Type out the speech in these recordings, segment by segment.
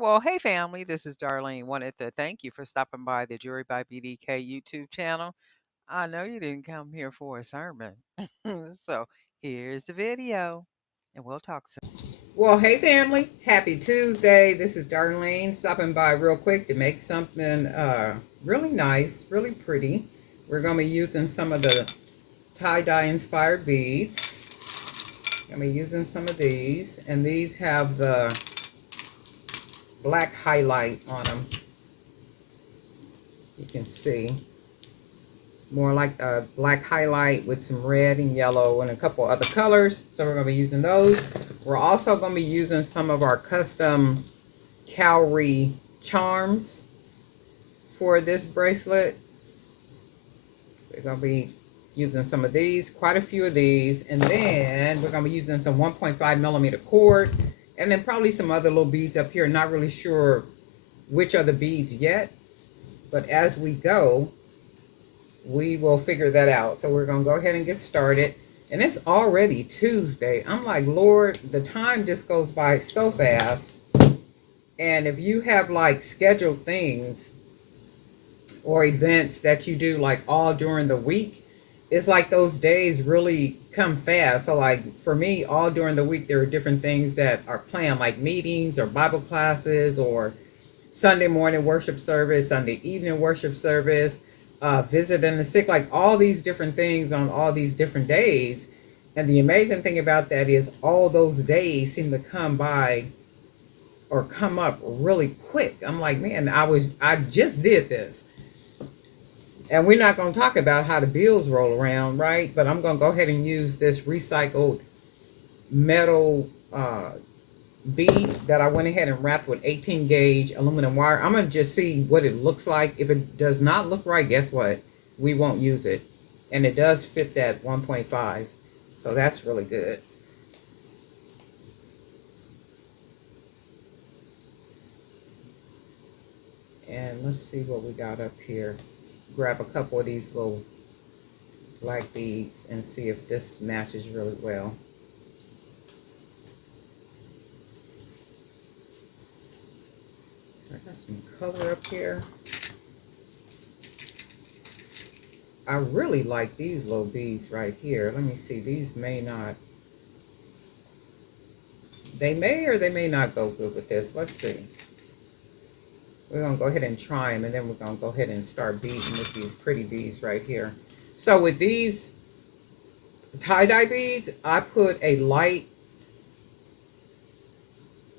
Well, hey family, this is Darlene. Wanted to thank you for stopping by the Jewelry by BDK YouTube channel. I know you didn't come here for a sermon. So here's the video, and we'll talk soon. Well, hey family, happy Tuesday. This is Darlene stopping by real quick to make something really nice, really pretty. We're going to be using some of the tie-dye inspired beads. I'm going to be using some of these, and these have the black highlight on them. You can see more like a black highlight with some red and yellow and a couple other colors. So we're going to be using those. We're also going to be using some of our custom Cowrie charms for this bracelet. We're going to be using some of these, quite a few of these, and then we're going to be using some 1.5 millimeter cord, and then probably some other little beads up here. Not really sure which are the beads yet, but as we go, we will figure that out. So we're going to go ahead and get started. And it's already Tuesday. I'm like, Lord, the time just goes by so fast. And if you have like scheduled things or events that you do like all during the week, it's like those days really come fast. So like for me, all during the week, there are different things that are planned, like meetings or Bible classes or Sunday morning worship service, Sunday evening worship service, visiting the sick, like all these different things on all these different days. And the amazing thing about that is all those days seem to come by or come up really quick. I'm like, man, I just did this. And we're not going to talk about how the bills roll around, right? But I'm going to go ahead and use this recycled metal bead that I went ahead and wrapped with 18 gauge aluminum wire. I'm going to just see what it looks like. If it does not look right, guess what? We won't use it. And it does fit that 1.5. So that's really good. And let's see what we got up here. Grab a couple of these little black beads and see if this matches really well. I got some color up here. I really like these little beads right here. Let me see. These may not. They may or they may not go good with this. Let's see. We're going to go ahead and try them, and then we're going to go ahead and start beading with these pretty beads right here. So with these tie-dye beads, I put a light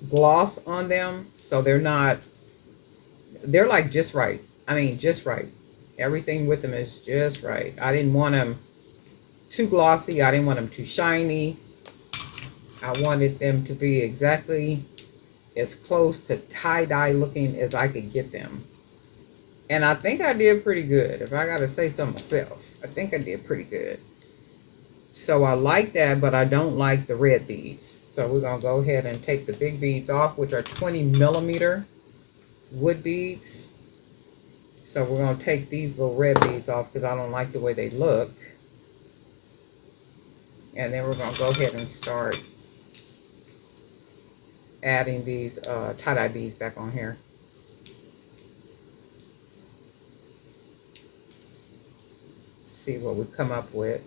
gloss on them, so they're like just right. I mean, just right. Everything with them is just right. I didn't want them too glossy. I didn't want them too shiny. I wanted them to be exactly as close to tie-dye looking as I could get them. And I think I did pretty good. If I got to say so myself, I think I did pretty good. So I like that, but I don't like the red beads. So we're going to go ahead and take the big beads off, which are 20 millimeter wood beads. So we're going to take these little red beads off because I don't like the way they look. And then we're going to go ahead and start adding these tie-dye beads back on here. See what we come up with.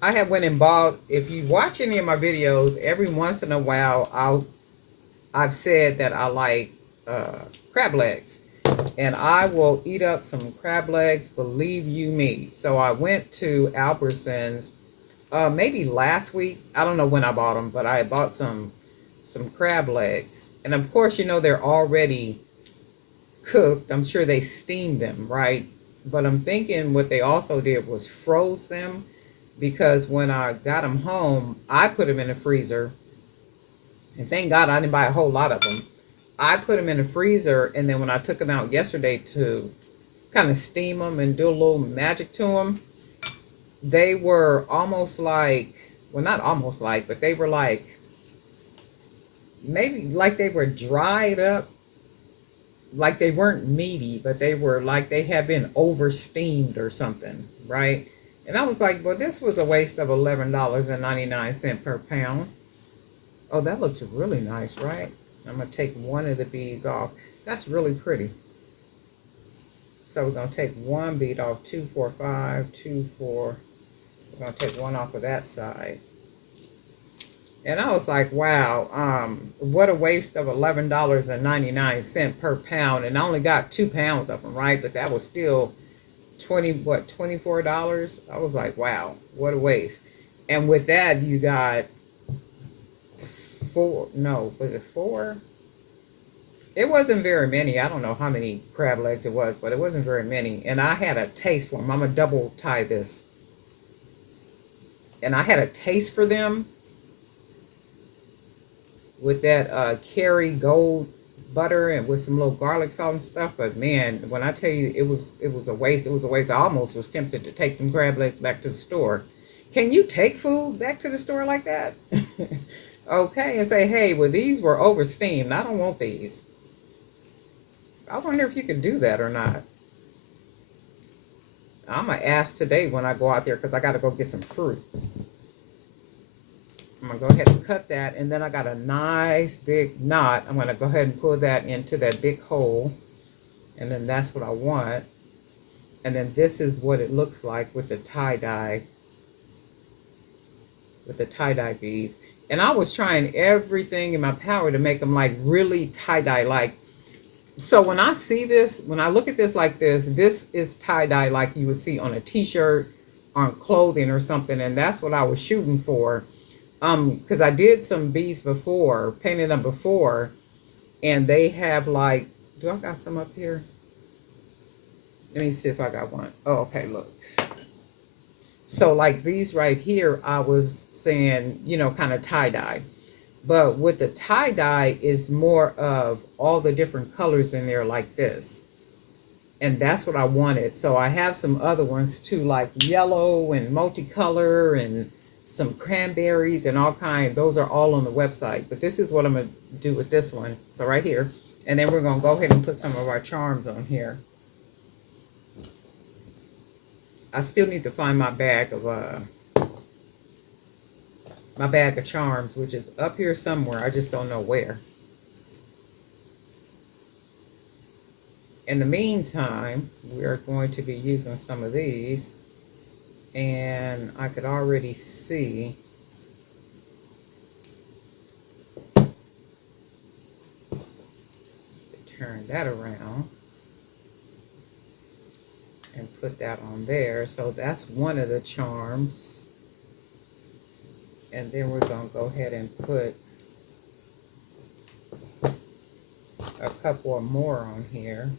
I have went and bought, if you watch any of my videos, every once in a while I've said that I like crab legs. And I will eat up some crab legs, believe you me. So I went to Albertsons maybe last week. I don't know when I bought them, but I bought some crab legs. And of course, you know, they're already cooked. I'm sure they steamed them, right? But I'm thinking what they also did was froze them, because when I got them home, I put them in the freezer. And thank God I didn't buy a whole lot of them. I put them in the freezer, and then when I took them out yesterday to kind of steam them and do a little magic to them, they were almost like, well, not almost like, but they were like, maybe like they were dried up. Like they weren't meaty, but they were like they had been over steamed or something, right? And I was like, well, this was a waste of $11.99 per pound. Oh, that looks really nice, right? I'm going to take one of the beads off. That's really pretty. So we're going to take one bead off, 2, 4, 5, 2, 4. We're going to take one off of that side. And I was like, wow, what a waste of $11.99 per pound. And I only got 2 pounds of them, right? But that was still $24. I was like, wow, what a waste. And with that, you got four, no, was it four? It wasn't very many. I don't know how many crab legs it was, but it wasn't very many. And I had a taste for them. I'm going to double tie this. And I had a taste for them with that Cowrie gold butter and with some little garlic salt and stuff. But man, when I tell you it was a waste, it was a waste. I almost was tempted to take them crab legs back to the store. Can you take food back to the store like that? Okay, and say, hey, well, these were over steamed. I don't want these. I wonder if you could do that or not. I'm gonna ask today when I go out there because I got to go get some fruit. I'm gonna go ahead and cut that, and then I got a nice big knot. I'm gonna go ahead and pull that into that big hole, and then that's what I want. And then this is what it looks like with the tie-dye, beads. And I was trying everything in my power to make them like really tie-dye like. So when I see this, when I look at this like this is tie-dye like you would see on a t-shirt, on clothing or something, and that's what I was shooting for. Because I did some beads before, painted them before, and they have like, do I got some up here? Let me see if I got one. Oh, okay, look. So like these right here, I was saying, kind of tie-dye. But with the tie-dye is more of all the different colors in there like this. And that's what I wanted. So I have some other ones too, like yellow and multicolor and some cranberries and all kind. Those are all on the website. But this is what I'm going to do with this one. So right here. And then we're going to go ahead and put some of our charms on here. I still need to find my bag of charms, which is up here somewhere. I just don't know where. In the meantime, we're going to be using some of these, and I could already see to turn that around and put that on there. So that's one of the charms. And then we're going to go ahead and put a couple more on here.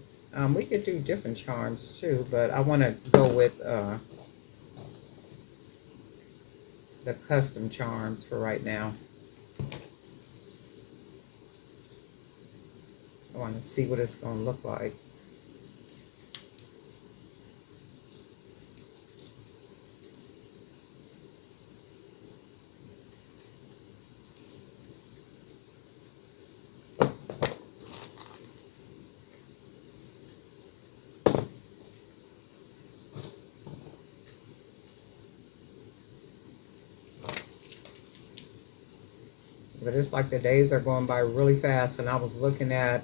We could do different charms too, but I want to go with the custom charms for right now. I want to see what it's going to look like. But it's like the days are going by really fast, and I was looking at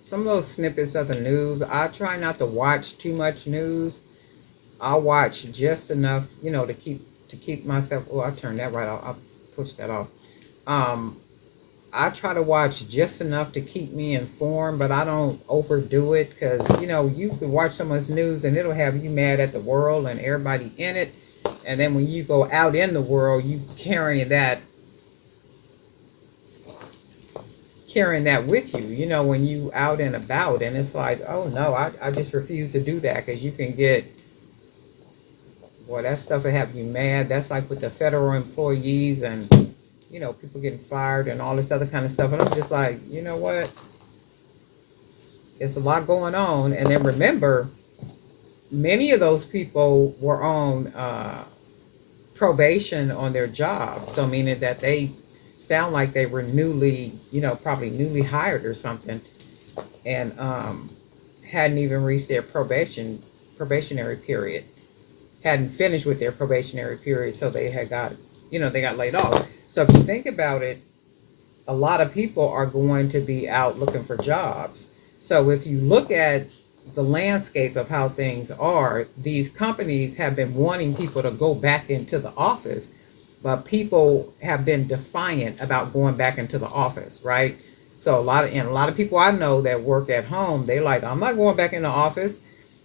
some of those snippets of the news. I try not to watch too much news. I'll watch just enough, to keep myself. Oh, I turned that right off. I'll push that off. I try to watch just enough to keep me informed, but I don't overdo it because you can watch someone's news and it'll have you mad at the world and everybody in it, and then when you go out in the world, you carrying that with you, when you out and about, and it's like, oh no, I just refuse to do that because you can get, boy, that stuff will have you mad. That's like with the federal employees and, people getting fired and all this other kind of stuff. And I'm just like, you know what? It's a lot going on. And then remember, many of those people were on probation on their job. So meaning that they sound like they were newly, probably newly hired or something, and hadn't even reached their probationary period. hadn't finished with their probationary period, so they had got, they got laid off. So if you think about it, a lot of people are going to be out looking for jobs. So if you look at the landscape of how things are, these companies have been wanting people to go back into the office, but people have been defiant about going back into the office, right? So a lot of people I know that work at home, they like, I'm not going back in the office.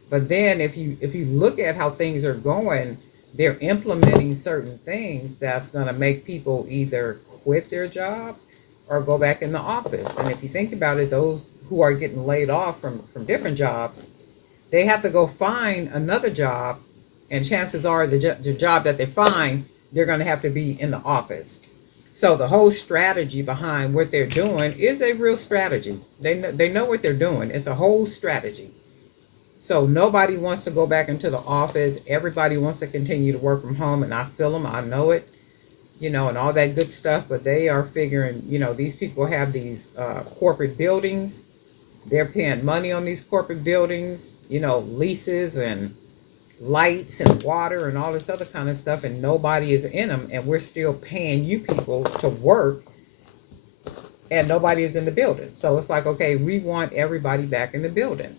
But then if you look at how things are going, they're implementing certain things that's going to make people either quit their job or go back in the office. And if you think about it, those who are getting laid off from different jobs, they have to go find another job, and chances are the job that they find, they're going to have to be in the office. So the whole strategy behind what they're doing is a real strategy. They know what they're doing. It's a whole strategy. So nobody wants to go back into the office. Everybody wants to continue to work from home, and I feel them. I know it, and all that good stuff. But they are figuring, these people have these corporate buildings. They're paying money on these corporate buildings, leases and lights and water and all this other kind of stuff, and nobody is in them. And we're still paying you people to work, and nobody is in the building. So it's like, okay, we want everybody back in the building.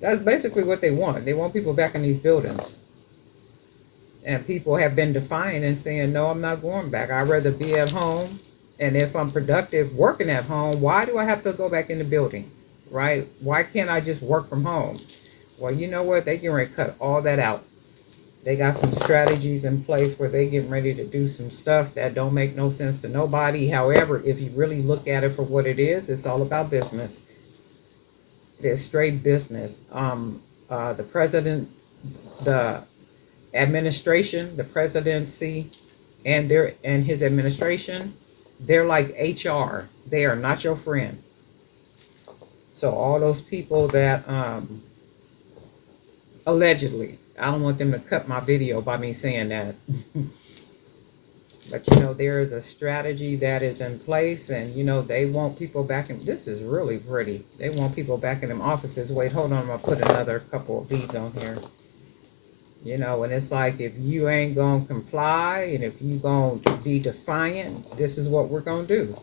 That's basically what they want. They want people back in these buildings. And people have been defiant and saying, no, I'm not going back. I'd rather be at home. And if I'm productive working at home, why do I have to go back in the building? Right? Why can't I just work from home? Well, you know what? They getting ready to cut all that out. They got some strategies in place where they getting ready to do some stuff that don't make no sense to nobody. However, if you really look at it for what it is, it's all about business. It is straight business. The president, the administration, the presidency, and his administration, they're like HR. They are not your friend. So all those people that allegedly, I don't want them to cut my video by me saying that. But there is a strategy that is in place, and they want people back in. This is really pretty. They want people back in them offices. Wait, hold on, I'm gonna put another couple of beads on here. And it's like, if you ain't gonna comply and if you gonna be defiant, this is what we're gonna do.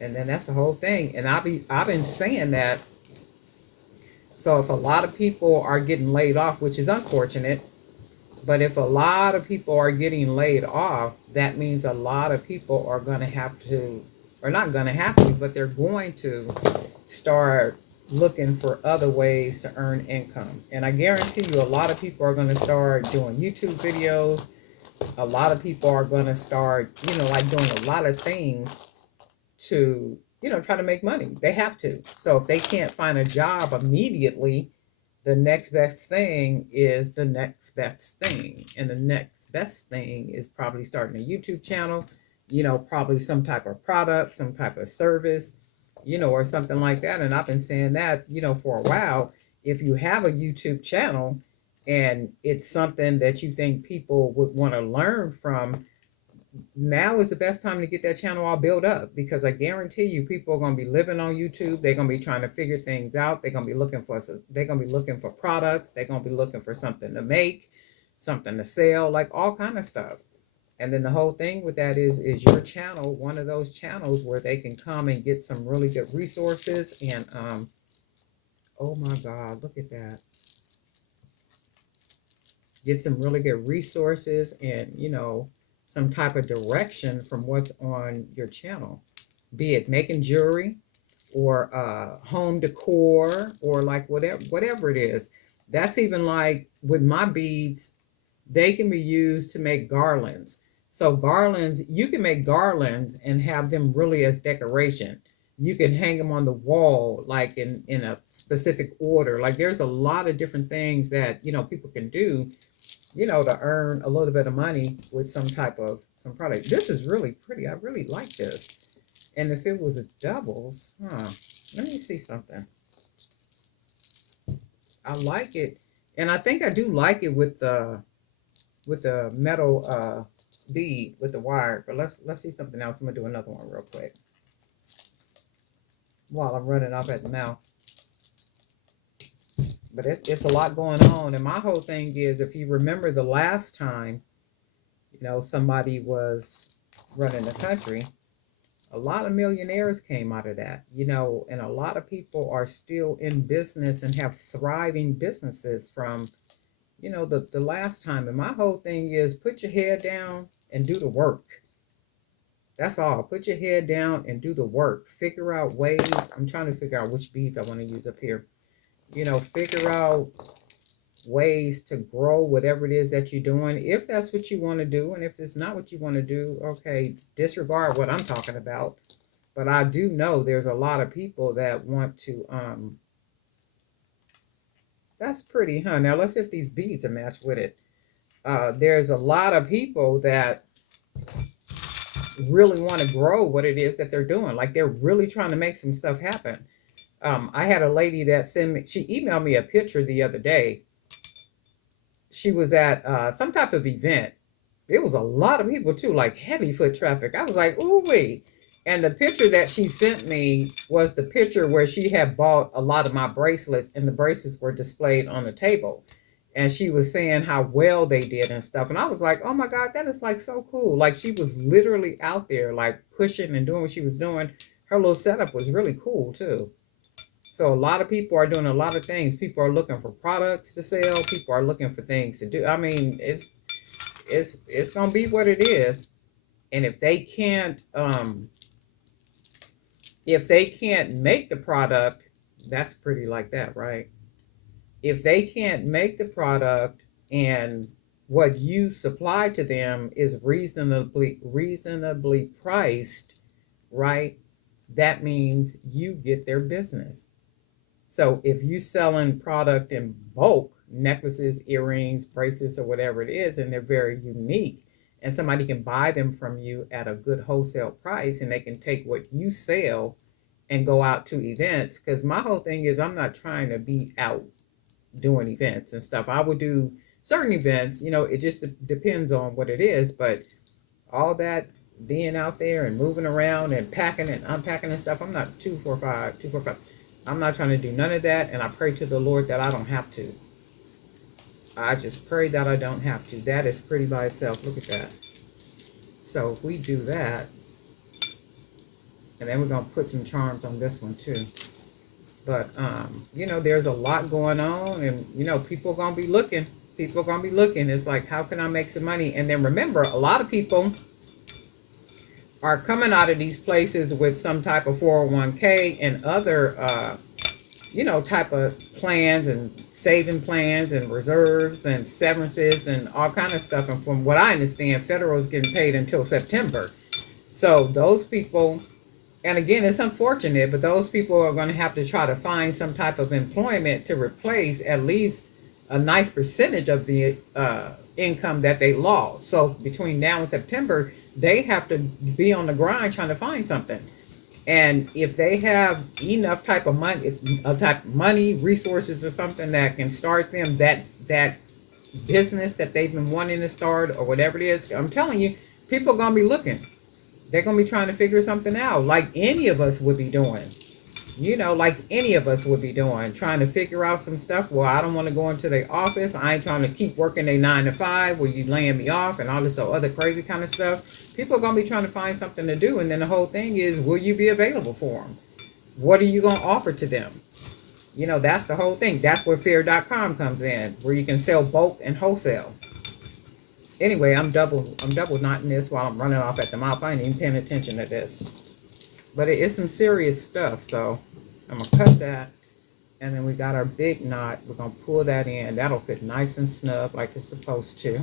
And then that's the whole thing. And I've been saying that. So if a lot of people are getting laid off, which is unfortunate, but if a lot of people are getting laid off, that means a lot of people are gonna have to, or not gonna have to, but they're going to start looking for other ways to earn income. And I guarantee you, a lot of people are going to start doing YouTube videos. A lot of people are going to start, like doing a lot of things to, try to make money. They have to. So if they can't find a job immediately, the next best thing is the next best thing. And the next best thing is probably starting a YouTube channel, probably some type of product, some type of service, or something like that. And I've been saying that, for a while. If you have a YouTube channel and it's something that you think people would want to learn from, now is the best time to get that channel all built up, because I guarantee you people are going to be living on YouTube. They're going to be trying to figure things out. They're going to be looking for products. They're going to be looking for something to make, something to sell, like all kind of stuff. And then the whole thing with that is your channel one of those channels where they can come and get some really good resources. And oh my God, look at that. Get some really good resources and some type of direction from what's on your channel, be it making jewelry or home decor, or like whatever it is. That's even like with my beads, they can be used to make garlands. So garlands, you can make garlands and have them really as decoration. You can hang them on the wall, like in a specific order. Like there's a lot of different things that, people can do, to earn a little bit of money with some product. This is really pretty. I really like this. And if it was a doubles, let me see something. I like it. And I think I do like it with the metal bead with the wire. But let's see something else. I'm gonna do another one real quick while I'm running off at the mouth. But it's a lot going on. And my whole thing is, if you remember the last time, somebody was running the country, a lot of millionaires came out of that, and a lot of people are still in business and have thriving businesses from, the last time. And my whole thing is, put your head down and do the work. That's all. Put your head down and do the work. Figure out ways. I'm trying to figure out which beads I want to use up here. Figure out ways to grow whatever it is that you're doing, if that's what you want to do. And if it's not what you want to do, okay, disregard what I'm talking about. But I do know there's a lot of people that want to that's pretty, huh? Now let's see if these beads are matched with it. There's a lot of people that really want to grow what it is that they're doing. Like, they're really trying to make some stuff happen. I had a lady that she emailed me a picture the other day. She was at some type of event. There was a lot of people too, like heavy foot traffic. I was like, ooh wee. And the picture that she sent me was the picture where she had bought a lot of my bracelets, and the bracelets were displayed on the table. And she was saying how well they did and stuff. And I was like, oh my God, that is like so cool. Like, she was literally out there, like pushing and doing what she was doing. Her little setup was really cool too. So a lot of people are doing a lot of things. People are looking for products to sell. People are looking for things to do. I mean, it's gonna be what it is. And if they can't make the product, that's pretty like that, right? If they can't make the product, and what you supply to them is reasonably priced, right? That means you get their business. So if you selling product in bulk, necklaces, earrings, bracelets, or whatever it is, and they're very unique, and somebody can buy them from you at a good wholesale price, and they can take what you sell and go out to events. Because my whole thing is, I'm not trying to be out doing events and stuff. I would do certain events, it just depends on what it is. But all that being out there and moving around and packing and unpacking and stuff, I'm not 245. I'm not trying to do none of that. And I pray to the Lord that I don't have to. I just pray that I don't have to. That is pretty by itself. Look at that. So if we do that, and then we're going to put some charms on this one too. But, there's a lot going on, and, people are going to be looking. People are going to be looking. It's like, how can I make some money? And then remember, a lot of people are coming out of these places with some type of 401k and other, type of plans and saving plans and reserves and severances and all kind of stuff. And from what I understand, federal is getting paid until September. So those people, and again, it's unfortunate, but those people are going to have to try to find some type of employment to replace at least a nice percentage of the income that they lost. So between now and September, they have to be on the grind trying to find something. And if they have enough type of money, resources, or something that can start them that business that they've been wanting to start, or whatever it is, I'm telling you, people are gonna be looking. They're gonna be trying to figure something out, like any of us would be doing. Like any of us would be doing, trying to figure out some stuff. Well, I don't want to go into the office. I ain't trying to keep working a 9 to 5 where you laying me off and all this other crazy kind of stuff. People are going to be trying to find something to do. And then the whole thing is, will you be available for them? What are you going to offer to them? That's the whole thing. That's where fair.com comes in, where you can sell bulk and wholesale. Anyway, I'm double knotting this while I'm running off at the mouth. I ain't even paying attention to this. But it's some serious stuff, so I'm going to cut that. And then we got our big knot. We're going to pull that in. That'll fit nice and snug like it's supposed to.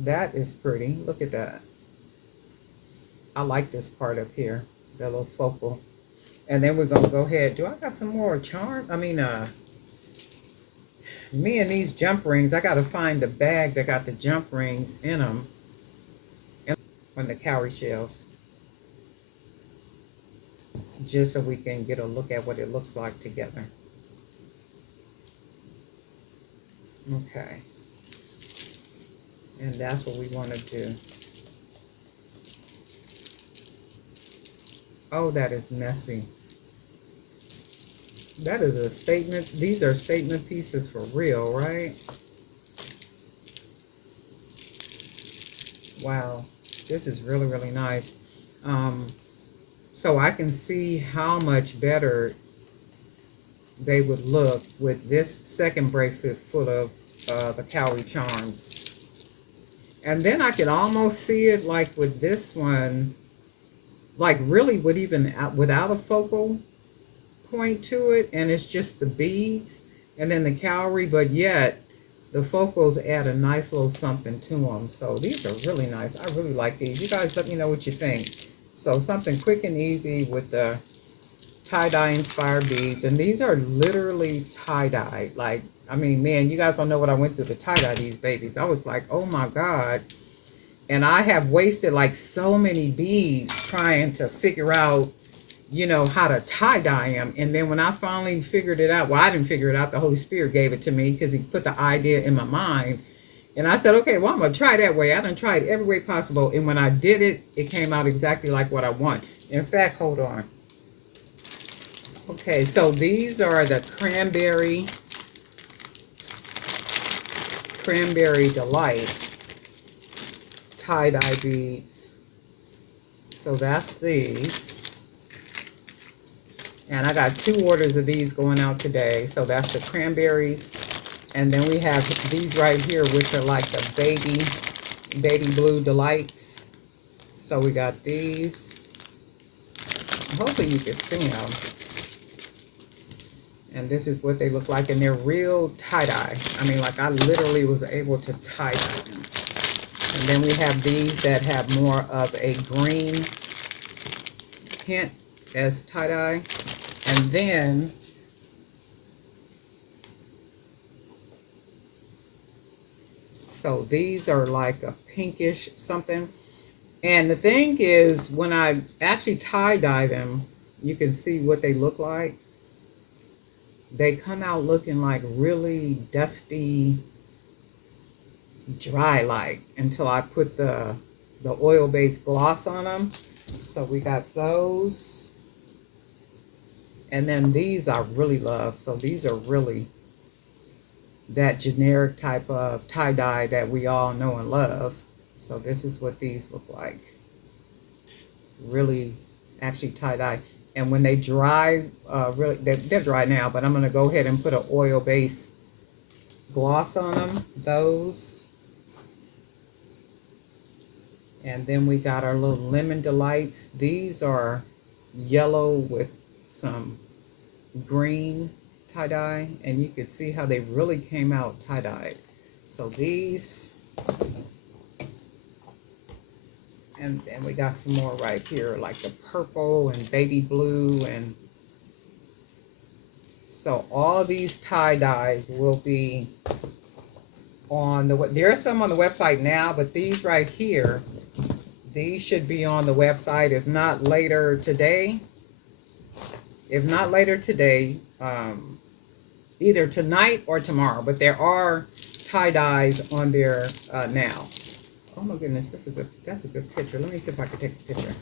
That is pretty. Look at that. I like this part up here, the little focal. And then we're going to go ahead. Do I got some more charm? Me and these jump rings, I got to find the bag that got the jump rings in them. On the cowrie shells. Just so we can get a look at what it looks like together. Okay. And that's what we want to do. Oh, that is messy. That is a statement. These are statement pieces for real, right? Wow. This is really, really nice. Um, so I can see how much better they would look with this second bracelet full of the Cowrie charms. And then I could almost see it like with this one, like really with even without a focal point to it, and it's just the beads and then the Cowrie, but yet the focals add a nice little something to them. So these are really nice. I really like these. You guys let me know what you think. So something quick and easy with the tie-dye inspired beads, and these are literally tie-dye. Like, I mean, man, you guys don't know what I went through to tie-dye these babies. I was like, oh my god. And I have wasted like so many beads trying to figure out, you know, how to tie-dye them. And then when I finally figured it out, well, I didn't figure it out, the Holy Spirit gave it to me because he put the idea in my mind. And I said, okay, well, I'm gonna try that way. I done tried every way possible, and when I did it, it came out exactly like what I want. In fact, hold on. Okay, so these are the cranberry delight tie-dye beads. So that's these. And I got 2 orders of these going out today. So that's the cranberries. And then we have these right here, which are like the baby blue delights. So we got these. Hopefully you can see them. And this is what they look like. And they're real tie-dye. I mean, like I literally was able to tie-dye them. And then we have these that have more of a green hint as tie-dye. And then so these are like a pinkish something. And the thing is, when I actually tie-dye them, you can see what they look like. They come out looking like really dusty, dry like, until I put the oil-based gloss on them. So we got those. And then these I really love. So these are really that generic type of tie-dye that we all know and love. So this is what these look like. Really actually tie-dye. And when they dry, really they're dry now, but I'm going to go ahead and put an oil-based gloss on them. Those. And then we got our little lemon delights. These are yellow with some green tie-dye, and you could see how they really came out tie-dyed. So these, and we got some more right here, like the purple and baby blue. And so all these tie-dyes will be on the, there's some on the website now, but these right here, these should be on the website, if not later today. If not later today, either tonight or tomorrow. But there are tie-dyes on there now. Oh my goodness, that's a good picture. Let me see if I can take a picture.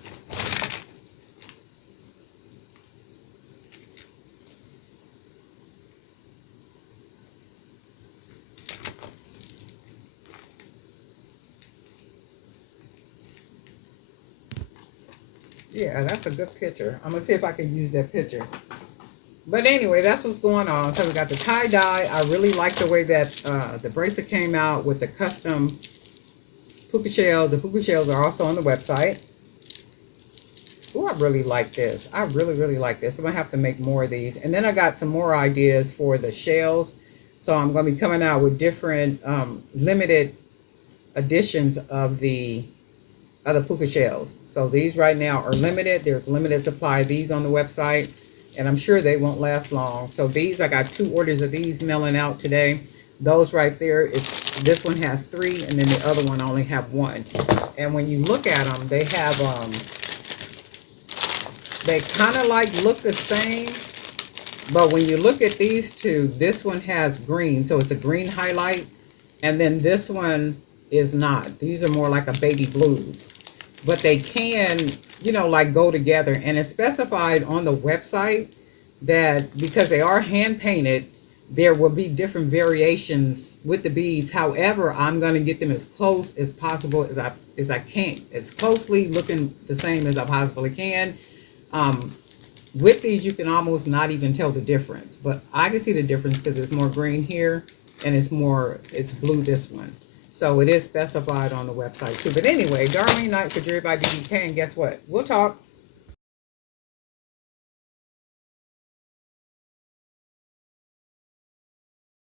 Yeah, that's a good picture. I'm gonna see if I can use that picture. But anyway, that's what's going on. So we got the tie-dye. I really like the way that the bracelet came out with the custom puka shells. The puka shells are also on the website. Oh, I really like this. I really, really like this. I'm going to have to make more of these. And then I got some more ideas for the shells. So I'm going to be coming out with different limited editions of the puka shells. So these right now are limited. There's limited supply of these on the website. And I'm sure they won't last long. So these, I got 2 orders of these mailing out today. Those right there, this one has 3, and then the other one only have 1. And when you look at them, they have they kind of like look the same, but when you look at these 2, this one has green, so it's a green highlight, and then this one is not. These are more like a baby blues, but they can, you know, like go together. And it's specified on the website that because they are hand painted, there will be different variations with the beads. However, I'm going to get them as close as possible as I can, as closely looking the same as I possibly can. Um, with these, you can almost not even tell the difference, but I can see the difference because it's more green here and it's blue this one. So it is specified on the website too. But anyway, Darlene Knight for Jewelry by BBK, and guess what? We'll talk.